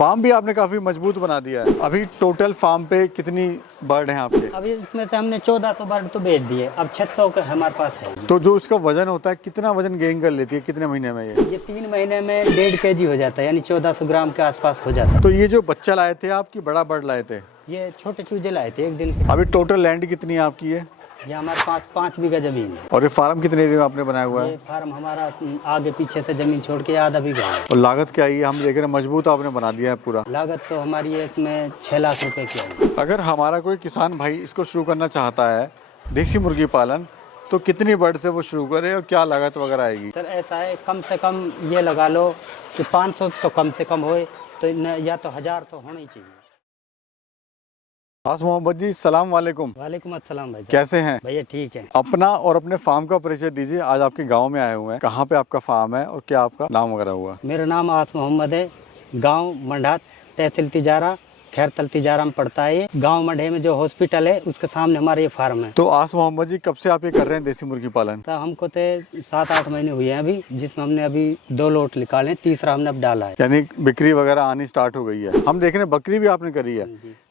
Farm भी आपने काफी मजबूत बना दिया है। अभी टोटल फार्म पे कितनी बर्ड हैं आपके? अभी इसमें से हमने 1400 बर्ड तो बेच दिए, अब 600 का हमारे पास है। तो जो इसका वजन होता है, कितना वजन गेन कर लेती है कितने महीने में ये 3 महीने में 1.5 kg हो जाता है, यानी 1400 ग्राम के आसपास हो जाता है। तो ये जो बच्चा लाए थे आप कि बड़ा बर्ड लाए थे? ये छोटे चूजे लाए थे 1 दिन के। अभी टोटल लैंड कितनी है आपकी? ये हमारे 5 बीघा जमीन है। और ये फार्म कितने एरिया में आपने बनाया हुआ है? ये फार्म हमारा आगे पीछे से जमीन छोड़ के आधा बीघा है। और लागत क्या आई है? हम देख रहे हैं मजबूत आपने बना दिया है पूरा। लागत तो हमारी इसमें 6 लाख रुपए की है। अगर हमारा कोई किसान भाई इसको शुरू करना चाहता है देसी मुर्गी पालन, तो कितनी बर्ड से वो शुरू करे और क्या लागत वगैरह आएगी? सर ऐसा है, कम से कम ये लगा लो कि 500 तो कम से कम होए, तो या तो 1000 तो होना ही चाहिए। आस मोहम्मद जी, सलाम वालेकुम। वालेकुम अस्सलाम भाई। कैसे हैं भैया? ठीक है। अपना और अपने फार्म का परिचय दीजिए। आज आपके गांव में आए हुए हैं, कहाँ पे आपका फार्म है और क्या आपका नाम वगैरह हुआ? मेरा नाम आस मोहम्मद है, गांव मंडा, तहसील तिजारा, खैरतल तिजारा में पड़ता है। ये गांव मंडे में जो हॉस्पिटल है उसके सामने हमारा ये फार्म है। तो आस मोहम्मद जी, कब से आप ये कर रहे हैं देसी मुर्गी पालन? तो हमको तो 7-8 महीने हुए हैं अभी, जिसमें हमने अभी 2 लोट निकाले, तीसरा हमने अब डाला है। यानी बिक्री वगैरह आनी स्टार्ट हो गई है। हम देख रहे हैं बकरी भी आपने करी है,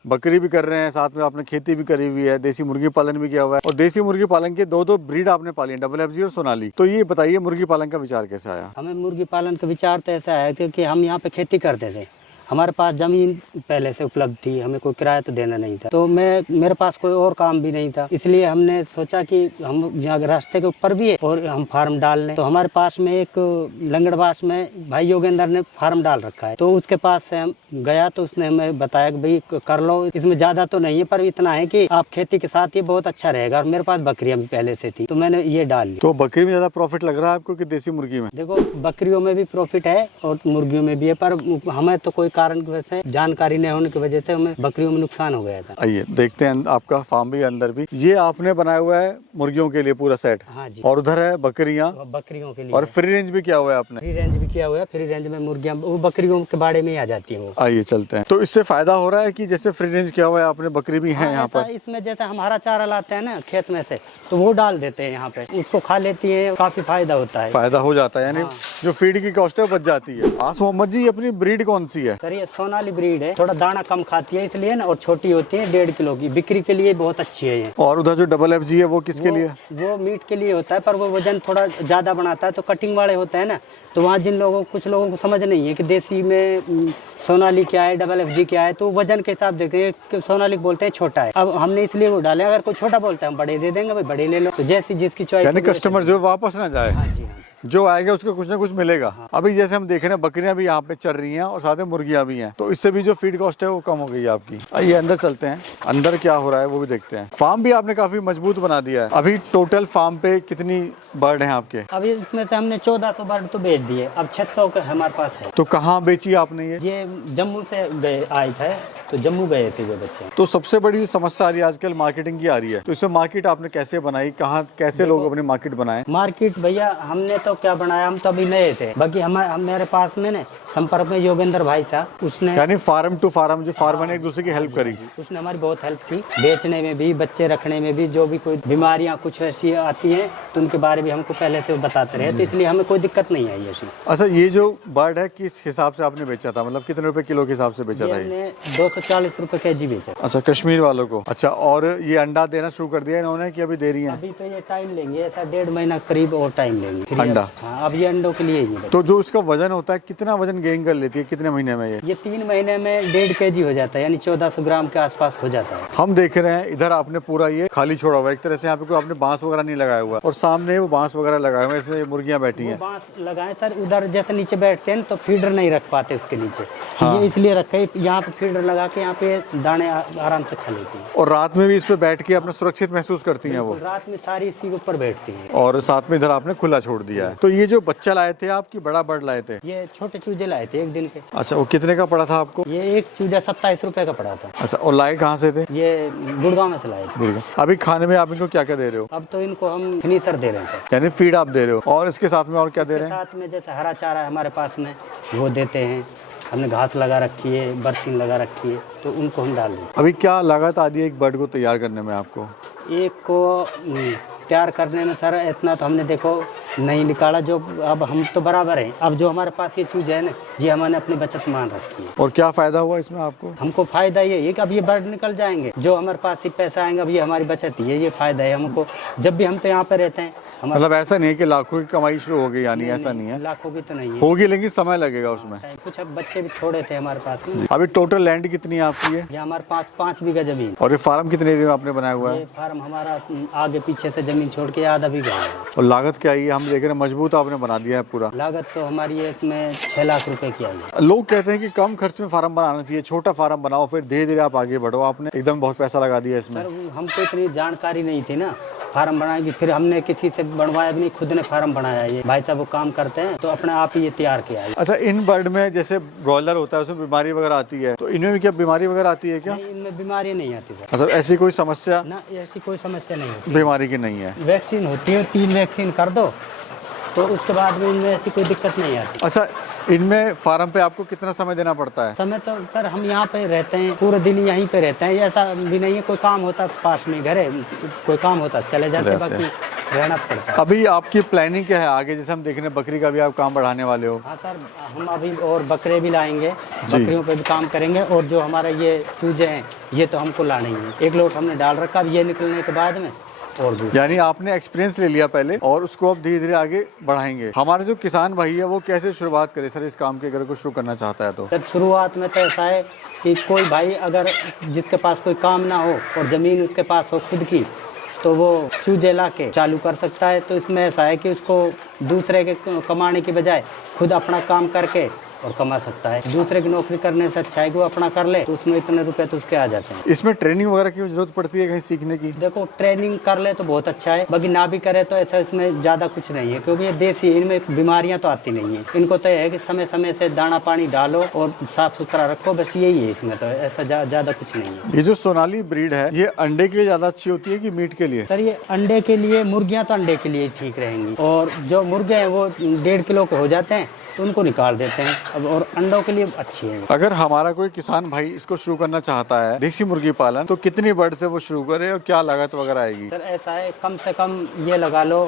बकरी भी कर रहे हैं, साथ में आपने खेती भी करी हुई है, देसी मुर्गी पालन भी किया हुआ है। और देसी मुर्गी पालन के 2 ब्रीड आपने पाली है, डबल FG और सोनाली। तो ये बताइए मुर्गी पालन का विचार कैसे आया? हमें मुर्गी पालन का विचार तो ऐसा है कि हम यहाँ पे खेती करते थे, हमारे पास जमीन पहले से उपलब्ध थी, हमें कोई किराया तो देना नहीं था, तो मेरे पास कोई और काम भी नहीं था, इसलिए हमने सोचा कि हम यहाँ रास्ते के ऊपर भी है और हम फार्म डाल लें। तो हमारे पास में एक लंगड़बास में भाई योगेंद्र ने फार्म डाल रखा है, तो उसके पास से हम गया तो उसने हमें बताया कि भाई कर लो, इसमें ज्यादा तो नहीं है पर इतना है कि आप खेती के साथ ये बहुत अच्छा रहेगा। और मेरे पास बकरियां भी पहले से थी तो मैंने ये डाल ली। तो बकरी में ज्यादा प्रॉफिट लग रहा है आपको कि देसी मुर्गी में? देखो, बकरियों में भी प्रॉफिट है और मुर्गियों में भी है, पर हमें तो कोई कारण की वजह से, जानकारी नहीं होने की वजह से हमें बकरियों में नुकसान हो गया था। आइए देखते हैं आपका फार्म भी अंदर भी। ये आपने बनाया हुआ है मुर्गियों के लिए पूरा सेट? हाँ जी। और उधर है बकरियां, बकरियों के लिए। और फ्री रेंज भी किया हुआ है आपने? फ्री रेंज भी किया हुआ है। फ्री रेंज में मुर्गियां वो बकरियों के बाड़े में ही आ जाती है वो। आइए चलते हैं। तो इससे फायदा हो रहा है कि जैसे फ्री रेंज किया हुआ है आपने, बकरी भी है यहाँ पर? इसमें जैसे हम हरा चारा लाते हैं ना खेत में से, तो वो डाल देते हैं यहाँ पे, उसको खा लेती है, काफी फायदा होता है। फायदा हो जाता है, यानी जो फीड की कॉस्ट है बच जाती है। आस मोहम्मद जी, अपनी ब्रीड कौन सी है? सर ये सोनाली ब्रीड है, थोड़ा दाना कम खाती है इसलिए ना, और छोटी होती है, 1.5 किलो की, बिक्री के लिए बहुत अच्छी है ये। और उधर जो डबल FG है वो किसके लिए? वो मीट के लिए होता है, पर वो वजन थोड़ा ज्यादा बनाता है, तो कटिंग वाले होते हैं ना, तो वहाँ जिन लोगों कुछ लोगों को समझ नहीं है कि देसी में सोनाली क्या है, डबल FG क्या है, तो वजन के हिसाब देखते हैं, सोनाली बोलते हैं छोटा है। अब हमने इसलिए वो डाले, अगर कोई छोटा बोलता है हम बड़े दे देंगे, भाई बड़े ले लो, तो जैसी जिसकी चॉइस। यानी कस्टमर जो वापस ना जाए। हाँ जी, हाँ। जो आएगा उसको कुछ ना कुछ मिलेगा। अभी जैसे हम देख रहे हैं बकरियां भी यहाँ पे चल रही हैं और साथ में मुर्गियां भी हैं, तो इससे भी जो फीड कॉस्ट है वो कम हो गई है आपकी। आइए अंदर चलते हैं, अंदर क्या हो रहा है वो भी देखते हैं। फार्म भी आपने काफी मजबूत बना दिया है। अभी टोटल फार्म पे कितनी बर्ड हैं आपके? अभी इसमें से हमने 1400 बर्ड तो बेच दिए, अब 600 का हमारे पास है। तो कहाँ बेची आपने ये? जम्मू से गए आए थे, तो जम्मू गए थे वो बच्चे। तो सबसे बड़ी समस्या आ रही है आजकल मार्केटिंग की आ रही है, तो इसमें मार्केट आपने कैसे बनाई, कहाँ कैसे लोग अपनी मार्केट बनाए? मार्केट भैया हमने तो क्या बनाया, हम तो अभी नए थे, बाकी हम मेरे पास में ना संपर्क में योगेंद्र भाई साहब, उसने यानी फार्म टू फार्म जो फार्मर ने एक दूसरे की हेल्प करी, उसने हमारी बहुत हेल्प की, बेचने में भी, बच्चे रखने में भी, जो भी कोई बीमारियां कुछ ऐसी आती हैं तो उनके बारे में हमको पहले से बताते रहे, तो इसलिए हमें कोई दिक्कत नहीं आई उसमें। अच्छा, ये जो बर्ड है किस हिसाब से आपने बेचा था, मतलब कितने रुपए किलो के हिसाब से बेचा था? ये 240 रुपए kg बेचा। अच्छा, कश्मीर वालों को। अच्छा, और ये अंडा देना शुरू कर दिया इन्होंने कि अभी दे रही हैं? अभी तो ये टाइम लेंगे, ऐसा 1.5 महीना करीब और टाइम लेंगे अंडा। हाँ, अब ये अंडों के लिए ही। तो जो इसका वजन होता है, कितना वजन गेन कर लेती है कितने महीने में ये? 3 महीने में 1.5 kg हो जाता है, यानी 1400 ग्राम के आसपास हो जाता है। हम देख रहे हैं इधर आपने पूरा ये खाली छोड़ा हुआ है, एक तरह से यहाँ पे कोई आपने बांस वगैरह नहीं लगाया हुआ, और सामने वो बांस वगैरह लगाए हुए हैं, इसमें मुर्गियां बैठी हैं। बांस लगाए सर, उधर जैसे नीचे बैठते हैं तो फीडर नहीं रख पाते उसके नीचे। ये इसलिए रखे, यहाँ पे फीडर लगा के यहाँ पे दाने आराम से खा लेती हैं। और रात में भी इस पे बैठ के अपना सुरक्षित महसूस करती हैं वो? रात में सारी इसी के ऊपर बैठती हैं। और साथ में इधर आपने खुला छोड़ दिया है। तो ये जो बच्चा लाए थे आप कि बड़ा बर्ड लाए थे? ये छोटे चूजे लाए थे 1 दिन के। अच्छा, वो कितने का पड़ा था आपको? ये एक चूजा 27 रुपए का पड़ा था। अच्छा, और लाए कहाँ से थे? ये गुड़गांव में से लाए थे। अभी खाने में आप इनको क्या क्या दे रहे हो? अब तो इनको हम फिनिशर दे रहे हैं, यानी फीड आप दे रहे हो, और इसके साथ में और क्या दे रहे हैं? साथ में जैसे हरा चारा है हमारे पास में, वो देते हैं। हमने घास लगा रखी है, बरसीन लगा रखी है, तो उनको हम डाल दें। अभी क्या लागत आती है एक बर्ड को तैयार करने में आपको? एक को तैयार करने में सर इतना तो हमने देखो नहीं निकाला, जो अब हम तो बराबर हैं। अब जो हमारे पास ये चूजे है ना, ये हमने अपनी बचत मान रखी है। और क्या फायदा हुआ इसमें आपको? हमको फायदा ये है कि अब ये बर्ड निकल जाएंगे, जो हमारे पास ही पैसा आएंगे, अब ये हमारी बचत ही है, ये फायदा है हमको। जब भी हम तो यहाँ पे रहते हैं, हमारे मतलब ऐसा नहीं है कि लाखों की कमाई शुरू हो गई, यानी ऐसा नहीं है, लाखों की तो नहीं है, होगी लेकिन समय लगेगा उसमें। कुछ अब बच्चे भी थोड़े थे हमारे पास में। अभी टोटल लैंड कितनी है आपकी है? ये हमारे पास 5 बीघा जमीन। और ये फार्म कितने एरिया में आपने बनाया हुआ है? ये फार्म हमारा आगे पीछे से जमीन छोड़ के आधा बीघा है। और लागत क्या आई है? हम देख रहे हैं मजबूत आपने बना दिया है पूरा। लागत तो हमारी इसमें 6 लाख रुपए की आई है। लोग कहते हैं कि कम खर्च में फार्म बनाना चाहिए, छोटा फार्म बनाओ फिर धीरे धीरे आप आगे बढ़ो, आपने एकदम बहुत पैसा लगा दिया इसमें। सर हमको इतनी जानकारी नहीं थी ना फार्म बनाएगी, फिर हमने किसी से बनवाया भी नहीं, खुद ने फार्म बनाया। ये भाई साहब वो काम करते हैं, तो अपने आप ही ये तैयार किया है। अच्छा, इन बर्ड में जैसे ब्रॉयलर होता है उसमें बीमारी वगैरह आती है, तो इनमें भी क्या बीमारी वगैरह आती है क्या? नहीं, इनमें बीमारी नहीं आती सर। मतलब ऐसी कोई समस्या ना, ऐसी कोई समस्या नहीं होती। बीमारी की नहीं है? वैक्सीन होती है, 3 वैक्सीन कर दो तो उसके बाद में इनमें ऐसी कोई दिक्कत नहीं आती। अच्छा, इनमें फार्म पे आपको कितना समय देना पड़ता है? समय तो सर हम यहाँ पे रहते हैं, पूरे दिन यहीं पे रहते हैं, ऐसा भी नहीं है कोई काम होता पास में घर है, कोई काम होता चले जाते, बाकी रहना पड़ता है। अभी आपकी प्लानिंग क्या है आगे? जैसे हम देख रहे हैं बकरी का भी आप काम बढ़ाने वाले हो। हाँ सर, हम अभी और बकरे भी लाएंगे, बकरियों पे भी काम करेंगे, और जो हमारा ये चूजे हैं ये तो हमको लाने ही है। 1 लोट हमने डाल रखा, अब ये निकलने के बाद में और भी। यानी आपने एक्सपीरियंस ले लिया पहले और उसको अब धीरे धीरे आगे बढ़ाएंगे। हमारे जो किसान भाई है वो कैसे शुरुआत करे सर इस काम की, अगर कुछ शुरू करना चाहता है तो? सर शुरुआत में तो ऐसा है कि कोई भाई अगर जिसके पास कोई काम ना हो और ज़मीन उसके पास हो खुद की, तो वो चूजे ला के चालू कर सकता है। तो इसमें ऐसा है कि उसको दूसरे के कमाने की बजाय खुद अपना काम करके और कमा सकता है। दूसरे की नौकरी करने से अच्छा है कि वो अपना कर ले, तो उसमें इतने रुपए तो उसके आ जाते हैं। इसमें ट्रेनिंग वगैरह की जरूरत पड़ती है कहीं सीखने की? देखो, ट्रेनिंग कर ले तो बहुत अच्छा है, बाकी ना भी करे तो ऐसा इसमें ज़्यादा कुछ नहीं है, क्योंकि ये देसी, इनमें बीमारियां तो आती नहीं है। इनको तो है कि समय समय से दाना पानी डालो और साफ सुथरा रखो, बस यही है इसमें, तो ऐसा ज़्यादा कुछ नहीं है। ये जो सोनाली ब्रीड है ये अंडे के लिए ज्यादा अच्छी होती है कि मीट के लिए? सर ये अंडे के लिए, मुर्गियाँ तो अंडे के लिए ठीक रहेंगी, और जो मुर्गे हैं वो 1.5 किलो के हो जाते हैं तो उनको निकाल देते हैं अब, और अंडों के लिए अच्छी है। अगर हमारा कोई किसान भाई इसको शुरू करना चाहता है देसी मुर्गी पालन, तो कितनी बर्ड से वो शुरू करे और क्या लागत वगैरह आएगी? सर ऐसा है, कम से कम ये लगा लो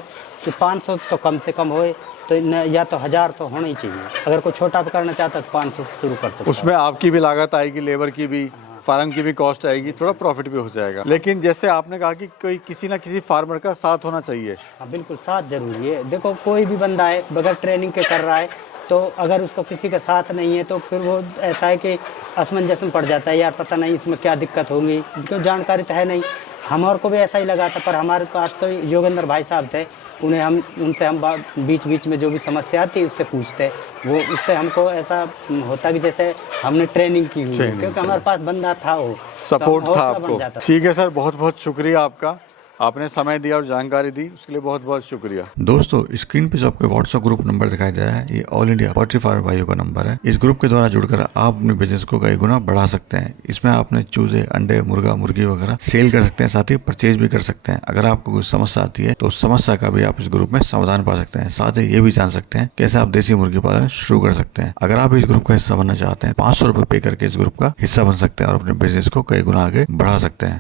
कि 500 तो कम से कम होए, तो या तो 1000 तो होना ही चाहिए। अगर कोई छोटा करना चाहता है तो 500 से शुरू कर सकता है। उसमें आपकी भी लागत आएगी, लेबर की भी, फार्म की भी कॉस्ट आएगी, थोड़ा प्रॉफिट भी हो जाएगा। लेकिन जैसे आपने कहा कि कोई किसी ना किसी फार्मर का साथ होना चाहिए। हाँ बिल्कुल, साथ जरूरी है। देखो, कोई भी बंदा है बगैर ट्रेनिंग के कर रहा है, तो अगर उसको किसी का साथ नहीं है तो फिर वो ऐसा है कि असमंजस में पड़ जाता है, यार पता नहीं इसमें क्या दिक्कत होगी, क्योंकि जानकारी तो है नहीं। हमारे को भी ऐसा ही लगा था, पर हमारे पास तो योगेंद्र भाई साहब थे, उनसे हम बीच बीच में जो भी समस्या आती उससे पूछते, वो उससे हमको ऐसा होता कि जैसे हमने ट्रेनिंग की हुई है, क्योंकि हमारे पास बंदा था, वो सपोर्ट तो था हौसला बन आपको। जाता। ठीक है सर, बहुत बहुत शुक्रिया आपका, आपने समय दिया और जानकारी दी, उसके लिए बहुत बहुत शुक्रिया। दोस्तों, स्क्रीन पे जो आपको व्हाट्सएप ग्रुप नंबर दिखाई दे रहा है, ये ऑल इंडिया पोल्ट्री फार्मर भाइयों का नंबर है। इस ग्रुप के द्वारा जुड़कर आप अपने बिजनेस को कई गुना बढ़ा सकते हैं। इसमें आप अपने चूजे, अंडे, मुर्गा, मुर्गी वगैरह सेल कर सकते हैं, साथ ही परचेज भी कर सकते हैं। अगर आपको कोई समस्या आती है तो उस समस्या का भी आप इस ग्रुप में समाधान पा सकते हैं। साथ ही ये भी जान सकते हैं कैसे आप देसी मुर्गी पालन शुरू कर सकते हैं। अगर आप इस ग्रुप का हिस्सा बनना चाहते हैं, 500 रुपए पे करके इस ग्रुप का हिस्सा बन सकते हैं और अपने बिजनेस को कई गुना आगे बढ़ा सकते हैं।